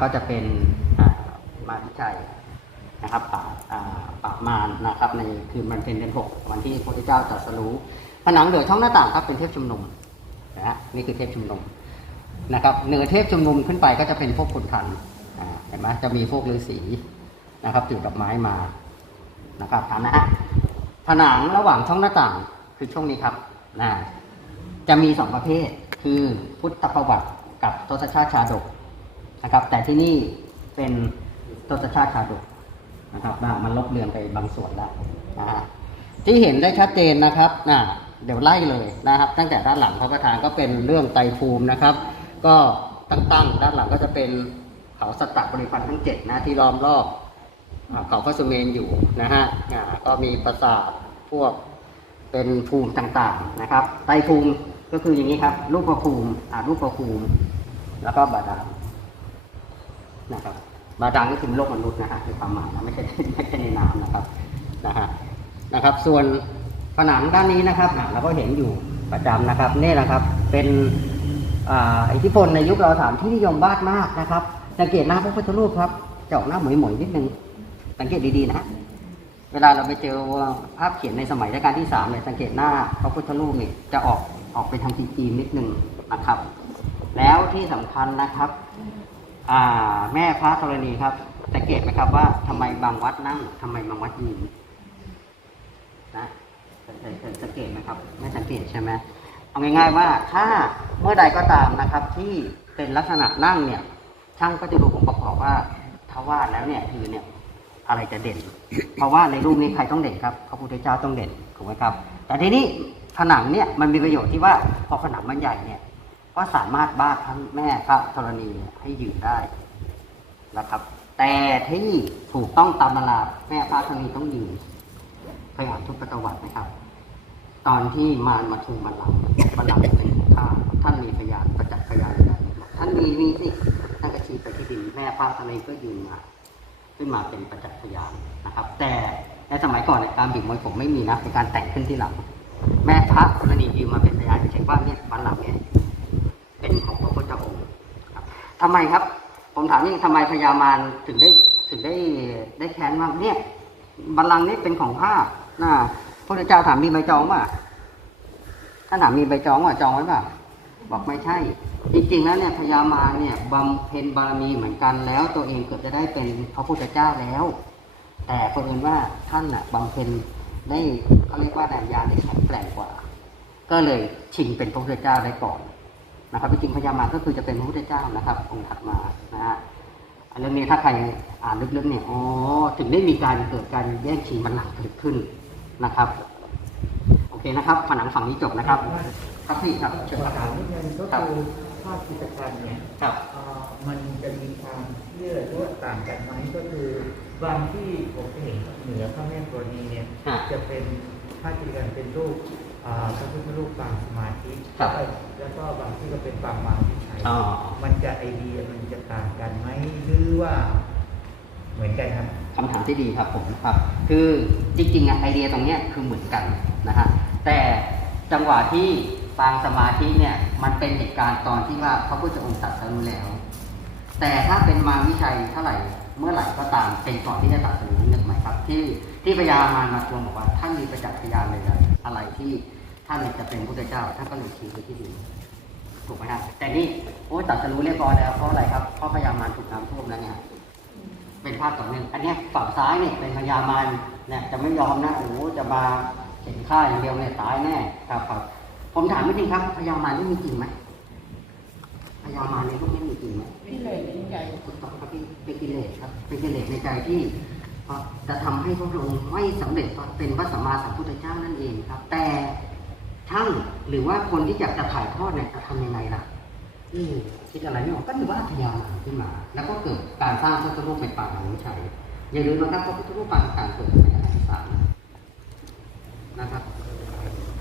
ก็จะเป็นมาพิชัยนะครับป่าอ่าป่ามารนะครับ ในคืนวันเพ็ญเดือนหกวันที่พระพุทธเจ้าตรัสรู้ผนังเหลือช่องหน้าต่างครับเป็นเทพชุมนุมนะฮะนี่คือเทพชุมนุมนะครับเหนือเทพชุมนุมขึ้นไปก็จะเป็นพวกขุนทันเห็นไหมจะมีพวกฤาษีนะครับถือดอกไม้มานะครับฐานะผนังระหว่างช่องหน้าต่างคือช่วงนี้ครับนะจะมีสองประเภทคือพุทธประวัติกับทศชาติชาดก นะครับ แต่ที่นี่เป็นทศชาติชาดกนะครับมันลบเลือนไปบางส่วนแล้วนะฮะที่เห็นได้ชัดเจนนะครับนะเดี๋ยวไล่เลยนะครับ ตั้งแต่ด้านหลังพระประธานก็เป็นเรื่องไตรภูมินะครับ ก็ตั้งๆด้านหลังก็จะเป็นเขาสตตบริพันธ์ทั้งเจ็ดนะที่ล้อมรอบเขาพระสุเมนอยู่นะฮะก็มีปราสาทพวกเป็นภูมิต่างๆนะครับไตรภูมิก็คืออย่างนี้ครับ รูปภูมิอ่ารูปภูมิ แล้วก็บาดาล นะครับบาดาลก็คือโลกมนุษย์นะฮะในความหมายนะไม่ใช่ไม่ใช่ในน้ำนะครับนะฮะนะครับ ส่วนผนังด้านนี้นะครับเราก็เห็นอยู่ประจำนะครับนี่แหละครับเป็นอิทธิพลในยุคเราถามที่นิยมวาดมากนะครับ สังเกตหน้าพระพุทธรูปครับเจาะหน้าหมวยๆนิดนึงสังเกตดีๆนะเวลาเราไปเจอภาพเขียนในสมัยรัชกาลที่สามเนี่ยสังเกตหน้าพระพุทธรูปเนี่ยจะออกออกไปทางจีนๆนิดนึงนะครับ แล้วที่สำคัญนะครับ แม่พระธรณีครับสังเกตไหมครับว่าทำไมบางวัดนั่งทำไมบางวัดยืนนะสังเกตไหมครับไม่สังเกตใช่ไหมเอาง่าย ๆ ว่าถ้าเมื่อใดก็ตามนะครับ ที่เป็นลักษณะนั่งเนี่ย ช่างก็จะดูองค์ประกอบว่าถ้าวาดแล้วเนี่ยคือเนี่ยอะไรจะเด่น เพราะว่าในรูปนี้ใครต้องเด่นครับพระพุทธเจ้าต้องเด่นถูกไหมครับ แต่ทีนี้ผนังเนี่ยมันมีประโยชน์ที่ว่าพอผนังมันใหญ่เนี่ย ก็สามารถบ้าทั้งแม่พระธรณีให้ยืนได้นะครับ แต่ที่ถูกต้องตามตำราแม่พระธรณีต้องยืนพยานทุกประวัตินะครับ ตอนที่มารมาทูลบัลลังก์บัลลังก์เป็นของข้าท่านมีพยานประจักษ์พยานอะไรท่านมีมีสิท่านก็ชี้ไปที่ดินแม่พระธรณีก็ยืนมาขึ้นมาเป็นประจักษ์พยานนะครับ แต่ในสมัยก่อนเนี่ยการบีบมวยผมไม่มีนะเป็นการแต่งขึ้นที่หลัง แม่พระกรณียืมมาเป็นพยานเช็คว่าเนี่ยบัลลังก์เนี่ยเป็นของพระพุทธองค์ครับ ทำไมครับ ผมถามนี่ทำไมพญามารถึงได้ถึงได้ได้แค้นมากเนี่ยบัลลังก์นี่เป็นของข้านะพระเจ้าถามมีใบจองป่ะท่านถามมีใบจองป่ะจองไว้ป่ะบอกไม่ใช่ จริงๆแล้วเนี่ยพญามารเนี่ยบำเพ็ญบารมีเหมือนกันแล้ว ตัวเองเกือบจะได้เป็นพระพุทธเจ้าแล้ว แต่คนอื่นว่าท่านน่ะบำเพ็ญได้เขาเรียกว่าแดนยาได้แข็งแกร่งกว่า ก็เลยชิงเป็นพระพุทธเจ้าได้ก่อน นะครับจริงๆพญามารก็คือจะเป็นพระพุทธเจ้านะครับ องค์ถัดมานะฮะอันเรื่องนี้ถ้าใครอ่านลึกๆเนี่ยอ๋อถึงได้มีการเกิดการแย่งชิงบัลลังก์เกิดขึ้นนะครับ โอเคนะครับผนังฝั่งนี้จบนะครับครับพี่ครับเชิญขอคถารัมบนิดนึงก็คือภาพกิจกรรมเนี่ยครับเอ่อมันจะมีความเชื่อหรือว่าต่างกันไหมก็คือบางที่ผมเห็นเหนือพระแม่ธรณีเนี่ยฮะจะเป็นภาพกิจกรรมเป็นรูปอ่า พระพุทธรูปปางสมาธิครับแล้วก็บางที่ก็เป็นปางมารวิชัยอ๋อมันจะไอเดียมันจะต่างกันไหมหรือว่าเหมือนกันครับคำถามที่ดีครับผมครับ คือจริงๆอะไอเดียตรงเนี้ยคือเหมือนกันนะฮะแต่จังหวะที่ปางสมาธิเนี่ยมันเป็นเหตุการณ์ตอนที่ว่าพระพุทธองค์ตรัสรู้แล้ว แต่ถ้าเป็นมาวิชัยเท่าไหร่เมื่อไหร่ก็ตามเป็นก่อนที่จะตรัสรู้นึกไหมครับ ที่ที่พญามารมาทวงบอกว่าท่านมีประจักษ์พยานเลยนะอะไรที่ ท่านจะเป็นพระพุทธเจ้าท่านก็เลยชี้ไปที่ดินถูกไหมครับแต่นี่โอ้ยตรัสรู้เรียบร้อยแล้วเพราะอะไรครับเพราะพญามารถูกน้ำท่วมแล้วไงเป็นภาพต่อเนื่องอันเนี้ยฝั่งซ้ายเนี่ยเป็นพญามารเนี่ยจะไม่ยอมนะโอ้โหจะมาเห็นฆ่าอย่างเดียวเนี่ยตายแน่ครับครับผมถามนิดนึงครับพญามารนี่มีจริงไหมพญามารในพวกนี้มีจริงไหมที่เลยในใจถูกต้องครับพี่เป็นกิเลสครับเป็นกิเลสในใจที่เอ่อจะทำให้พระองค์ไม่สำเร็จเป็นพระสัมมาสัมพุทธเจ้านั่นเองครับ แต่ ช่างหรือว่าคนที่อยากจะถ่ายทอดเนี่ยจะทำยังไงล่ะอืมคิดอะไรไม่ออกก็ถือว่าพยายามขึ้นมา แล้วก็เกิดการสร้างพระพุทธรูปเป็นปางมารวิชัยอย่าลืมนะครับพระพุทธรูปปางต่างเกิดในอะไรสามนะครับ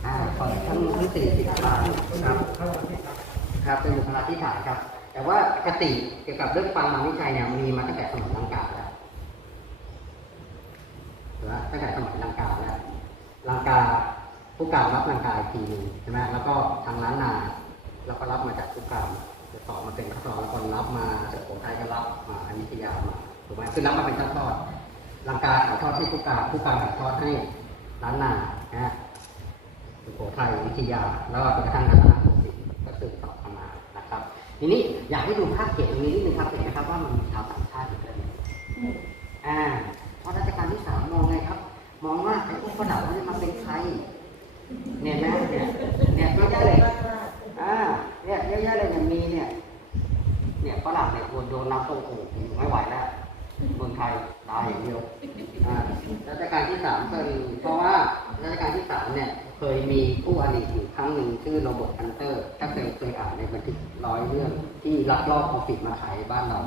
อ่าขอทั้งทั้งสี่สิบปางครับครับเป็นบุคลาธิฐานครับ แต่ว่าคติเกี่ยวกับเรื่องปางมาวิชัยเนี่ยมีมาตั้งแต่สมัยลังกาแล้วหรือว่าตั้งแต่สมัยลังกาแล้วลังกา ผู้การรับลังกายทีหนึงใช่ไหมแล้วก็ทางร้านนาเราก็รับมาจากผู้การต่อมาเป็นข้าวซอยแล้วก็รับมาจากโขทัยก็รับมาอนิทยามาถูกไหมคือรับมาเป็นทอดๆลังกาถ่ายทอดให้ผู้การผู้การถ่ายทอดให้ร้านนานะฮะสุโขทัยอนิทยา แล้วก็จนกระทั่งรัตนโกสินทร์ก็สืบต่อกันมานะครับ ทีนี้อยากให้ดูภาพเขียนตรงนี้นิดนึงครับเห็นไหมครับว่ามันมีชาวต่างชาติอยู่ด้วยอ่าเพราะรัชกาลที่สามมองไงครับ มองว่าไอ้พวกฝรั่งเนี่ยมันเป็นใคร เนี่ยนะเนี่ยเนี่ยเยอะแยะเลยอ่าเนี่ยเยอะแยะเลยเนี่ยมีเนี่ยเนี่ยฝรั่งเนี่ยโดนโดนน้ำต้มโขกไม่ไหวแล้วเมืองไทยตายอย่างเดียวอ่ารัชกาลที่สามก็มีเพราะว่ารัชกาลที่สามเนี่ยเคยมีผู้อริอยู่ครั้งหนึ่งชื่อโรเบิร์ตฮันเตอร์ ถ้าเคยเคยอ่านในบันทึกร้อยเรื่องที่ลักลอบเอาปิดมาขายบ้านเรา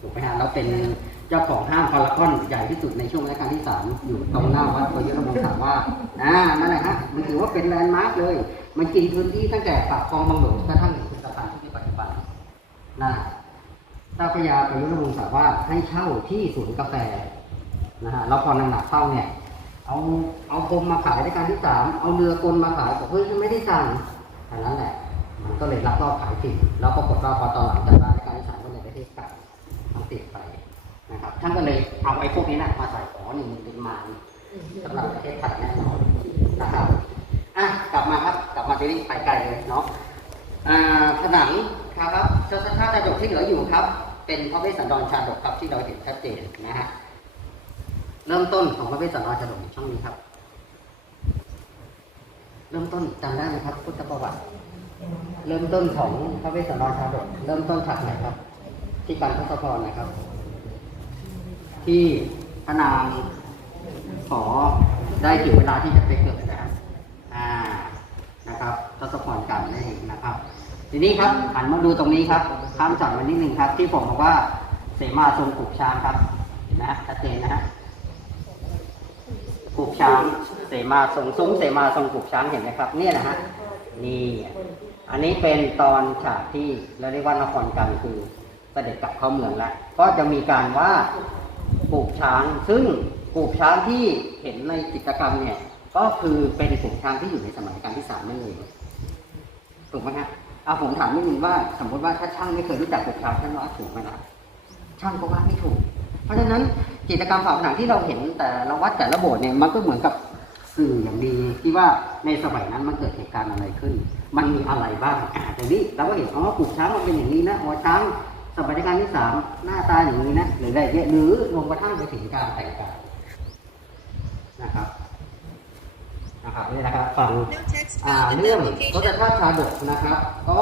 ถูกไหมฮะแล้วเป็น เจ้าของห้างพารากอนใหญ่ที่สุดในช่วงรัชกาลที่สามอยู่ตรงหน้าวัดโพธิรมงสามว่าอ่านั่นแหละฮะมันถือว่าเป็นแลนด์มาร์กเลย มันกินพื้นที่ตั้งแต่ปากคลองบางหลวงกระทั่งถึงสะพานที่มีปัจจุบันนะเจ้าพระยาโพธิรมงสามว่าให้เช่าที่สวนกาแฟนะฮะแล้วพอนำหนักเข้าเนี่ย เอาเอาพรมมาขายรัชกาลที่สามเอาเรือกลมาขายบอกเฮ้ยฉันไม่ได้สั่งอันนั้นแหละ มันก็เลยลักลอบขายจริงแล้วปรากฏว่าพอตอนหลังจากรัชานก็เลยเอาไอ้พวกนี้นะมาใส่อ๋อนี่มันเป็นมารสำหรับประเทศไทยแน่นอนนะครับอะกลับมาครับกลับมาที่นี่ไปไกลเลยเนาะอ่าผนังครับเจ้าท่าชาดกที่เหลืออยู่ครับ เป็นพระเวสสันดรชาดกครับที่เราเห็นชัดเจนนะฮะเริ่มต้นของพระเวสสันดรชาดกอยู่ช่องนี้ครับ เริ่มต้นจำได้ไหมครับ พุทธประวัติ เริ่มต้นของพระเวสสันดรชาดกเริ่มต้นฉากไหนครับ ที่การทศพรนะครับ ที่พระนางขอได้ถึงเวลาที่จะไปเกิดนะครับอ่านะครับทศพรกันนั่นเองนะครับ ทีนี้ครับหันมาดูตรงนี้ครับข้ามจัดมานิดหนึ่งครับ ที่ผมบอกว่าเสมาทรงกุกช้างครับเห็นนะชัดเจนนะฮะกุกช้างเสมาทรงซุ้มเสมาทรงกุกช้างเห็นไหมครับ เนี่ยนะฮะนี่อันนี้เป็นตอนฉากที่เราเรียกว่านครกันคือเสด็จกลับเข้าเมืองแล้วก็จะมีการว่า ปลูกช้าง ซึ่งปลูกช้างที่เห็นในกิจกรรมเนี่ย ก็คือเป็นปลูกช้างที่อยู่ในสมัยการที่สามนั่นเองถูกไหมฮะเอาผมถามนิดนึงว่า สมมติว่าถ้าช่างไม่เคยรู้จักปลูกช้างท่านว่าถูกไหมล่ะช่างก็ว่าไม่ถูก เพราะฉะนั้นกิจกรรมฝาผนังที่เราเห็นแต่ละวัดแต่ละโบสถ์เนี่ยมันก็เหมือนกับสื่ออย่างดีที่ว่าในสมัยนั้นมันเกิดเหตุการณ์อะไรขึ้น มันมีอะไรบ้างอ่าแต่นี้เราก็เห็นอ๋อปลูกช้างมันเป็นอย่างนี้นะหัวช้าง สมัยรัชกาลที่สามหน้าตาอย่างนี้นะหรืออะไรเงี้ยหรือรวมกระทั่งไปถึงการแต่งกายนะครับนะครับนี่นะครับฝั่ง No text อ่า found in เรื่อง that รถ location. ธาตุชาดกนะครับ ก็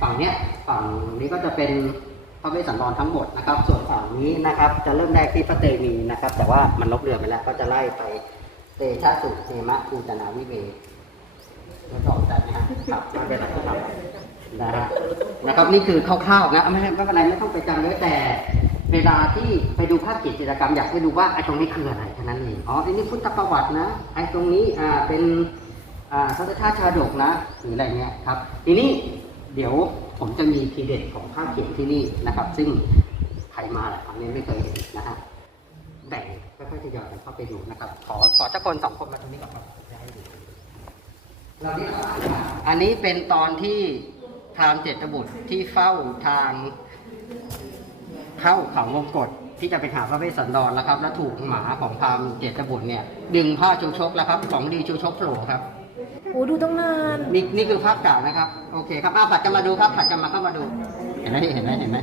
ฝั่งเนี้ยฝั่งนี้ก็จะเป็นพระเวสสันดรทั้งหมดนะครับ ส่วนฝั่งนี้นะครับ จะเริ่มแรกที่พระเตมีนะครับ แต่ว่ามันลบเรือไปแล้วก็จะไล่ไปเตชะสุเทมะภูจนาวิเวเราสอบได้ไหมครับครับไม่เป็นไรครับ นะฮะนะครับนี่คือคร่าวๆนะไม่ไม่เป็นไรไม่ต้องไปจำเลยแต่เวลาที่ไปดูภาพกิจกรรมอยากให้ดูว่าไอ้ตรงนี้คืออะไรแค่นั้นเองอ๋อไอ้นี่พุทธประวัตินะไอ้ตรงนี้อ่าเป็นอ่าทัศนชาตชาดกนะหรืออะไรเงี้ยครับ ทีนี้เดี๋ยวผมจะมีทีเด็ดของภาพเขียนที่นี่นะครับ ซึ่งใครมาแหละครั้งนี้ไม่เคยเห็นนะฮะแต่ค่อยๆทยอยกันเข้าไปดูนะครับ ขอขอสักคนสองคนมาตรงนี้ก่อนครับจะให้ดูเราที่อันนี้เป็นตอนที่ พราหมณ์เจตบุตรที่เฝ้าทางเข้าเขาวงกฏที่จะไปหาพระเวสสันดรแล้วครับ แล้วถูกหมาของพราหมณ์เจตบุตรเนี่ย ดึงผ้าชูชกแล้วครับ ของดีชูชกโผล่ครับโอ้ดูตั้งนานนี่นี่คือภาพเก่านะครับ โอเคครับอ้าวผัดกันมาดูครับผัดกันมาเข้ามาดู เห็นไหมเห็นไหมเห็นไหม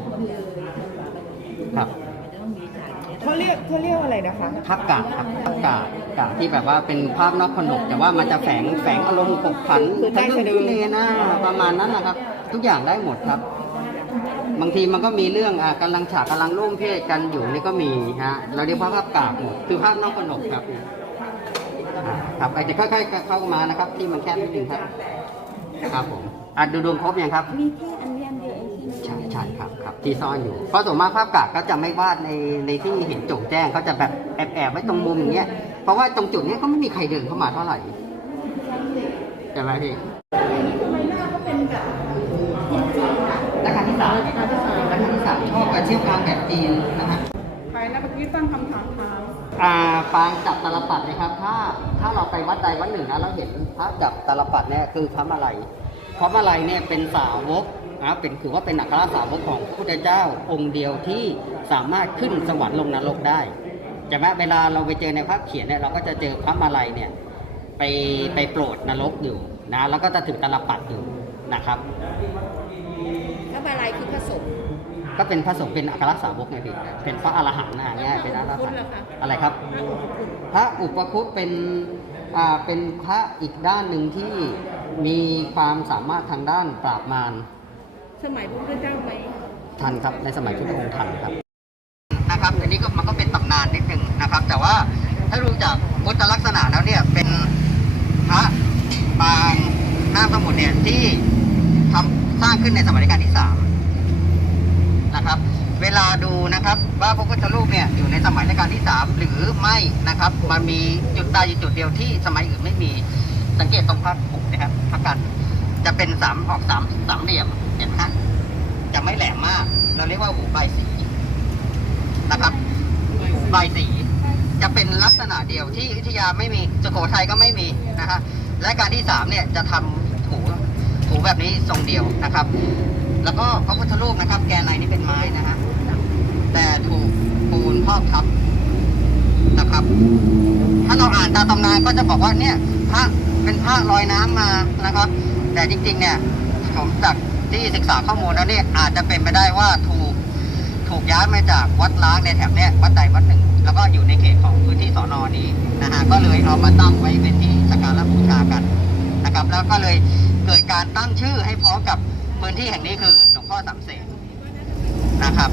ครับเขาเรียกเขาเรียกอะไรนะคะภาพกาครับภาพกา กาที่แบบว่าเป็นภาพนอกขนกแต่ว่ามันจะแฝงแฝงอารมณ์ขบขันคือใต้สะดือทะลึ่งทุเลนะประมาณนั้นนะครับ ทุกอย่างได้หมดครับ บางทีมันก็มีเรื่องอ่ากำลังฉากกำลังร่วมเพศกันอยู่นี่ก็มีฮะเราเรียกว่าภาพกาหมดคือภาพนอกขนกครับอ่าครับอาจจะค่อยๆเข้ามานะครับ ที่มันแคบนิดนึงครับ ครับผมอะดูดวงครบยังครับ มีแค่อันนี้อันเดียวเองใช่ไหมใช่ใช่ครับครับที่ซ่อนอยู่เพราะส่วนมากภาพกากก็จะไม่วาดในในที่เห็นโจ่งแจ้งเขาจะแบบแอบแอบๆไว้ตรงมุมอย่างเงี้ย เพราะว่าตรงจุดเนี้ยก็ไม่มีใครเดินเข้ามาเท่าไหร่ใช่ไหมพี่รัชกาลที่สามรัชกาลที่สามชอบการเชี่ยวกรารแบบจีนนะฮะไปแล้วเมื่อกี้ตั้งคำถามถามอ่าปางจับตาลปัดนะครับ ถ้าถ้าเราไปวัดใดวัดหนึ่งนะเราเห็นพระจับตาลปัดเนี่ยคือพระมาลัยพระมาลัยเนี่ยเป็นสาวกนะเป็นถือว่าเป็นอัครสาวกของพระพุทธเจ้าองค์เดียวที่สามารถขึ้นสวรรค์ลงนรกได้ จะไหมเวลาเราไปเจอในภาพเขียนเนี่ยเราก็จะเจอพระมาลัยเนี่ยไปไปโปรดนรกอยู่นะแล้วก็จะถือตาลปัดอยู่นะครับพระบาลัยคือพระสงฆ์ก็เป็นพระสงฆ์เป็นอัครสาวกไงพี่เป็นพระอรหันต์นะเนี่ยเป็นอรหันพุทธต์เหรอคะอะไรครับ พระอุปคุตเป็นอ่าเป็นพระอีกด้านหนึ่งที่มีความสามารถทางด้านปราบมารสมัยพระพุทธเจ้าไหมทันครับในสมัยพุทธองค์ทันครับนะครับอันนี้ก็มันก็เป็นตำ นานนิดหนึ่งนะครับ แต่ว่าถ้าดูจากพุทธลักษณะแล้วเนี่ยเป็นพระปางหน้าสมุทรเนี่ยที่ทำสร้างขึ้นในสมัยรัชกาลที่สามนะครับ เวลาดูนะครับว่าพระพุทธรูปเนี่ยอยู่ในสมัยรัชกาลที่สามหรือไม่นะครับ มันมีจุดตายจุดเดียวที่สมัยอื่นไม่มี สังเกตตรงพระปุกนะครับพระกันจะเป็นสามออกสามสามเหลี่ยมเห็นไหมจะไม่แหลมมาก เราเรียกว่าหูใบสีนะครับ บายสีจะเป็นลักษณะเดียวที่อยุธยาไม่มีสุโขทัยก็ไม่มีนะฮะและการที่สามเนี่ยจะทำถูถูแบบนี้ทรงเดียวนะครับ แล้วก็พระพุทธรูปนะครับ แกนในนี่เป็นไม้นะฮะแต่ถูกปูนพอกทับนะครับ ถ้าเราอ่านตามตำนานก็จะบอกว่าเนี่ยพระเป็นพระลอยน้ำมานะครับ แต่จริงๆเนี่ยผมจากที่ศึกษาข้อมูลแล้วเนี่ยอาจจะเป็นไปได้ว่าถู กย้ายมาจากวัดล้างในแถบเนี้ยวัดใดวัดหนึ่ง แล้วก็อยู่ในเขตของพื้นที่สอนอนี้นะฮะก็เลยเอามาตั้งไว้เป็นที่สักการะบูชากันนะครับ แล้วก็เลยเกิดการตั้งชื่อให้พร้อมกับพื้นที่แห่งนี้คือหลวงพ่อสามเสนนะครับ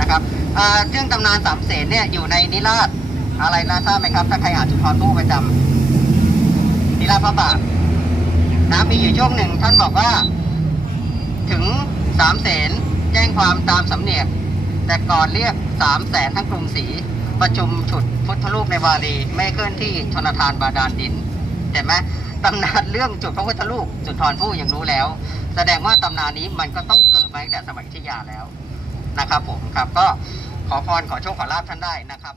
นะครับเรื่องตำนานสามเสนเนี่ยอยู่ในนิราศอะไรนะทราบไหมครับ ถ้าใครอ่านสุนทรภู่ประจำนิราศพระบาทนะมีอยู่ช่วงหนึ่งท่านบอกว่า ถึงสามเสน แจ้งความตามสำเนียก แต่ก่อนเรียกสามแสนทั้งกรุงศรีประชุมฉุดพุทธรูปในวารีไม่เคลื่อนที่ชนทานบาดาลดินเห็นไหมตำนานเรื่องจุดพระพุทธรูปสุนทรภู่ยังรู้แล้ว แสดงว่าตำนานนี้มันก็ต้องเกิดมาตั้งแต่สมัยอิทธยาแล้วนะครับผมครับก็ขอพรขอโชคขอลาบท่านได้นะครับ